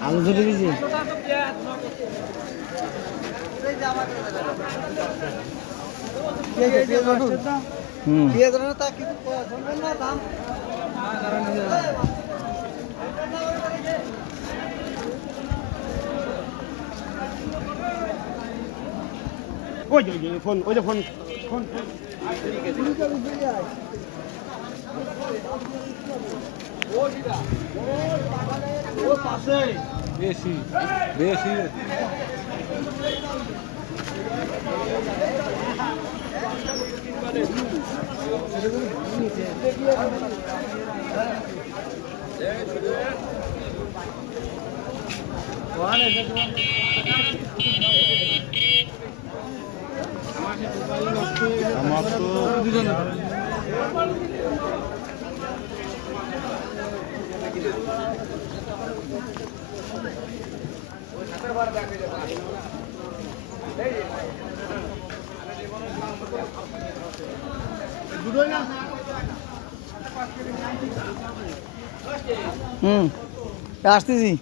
আলু ধরে দিয়েছি হুম ওই যে ফোন ওই যে ফোন ফোন বেশি বেশি আমার তো হুম আসতেছি।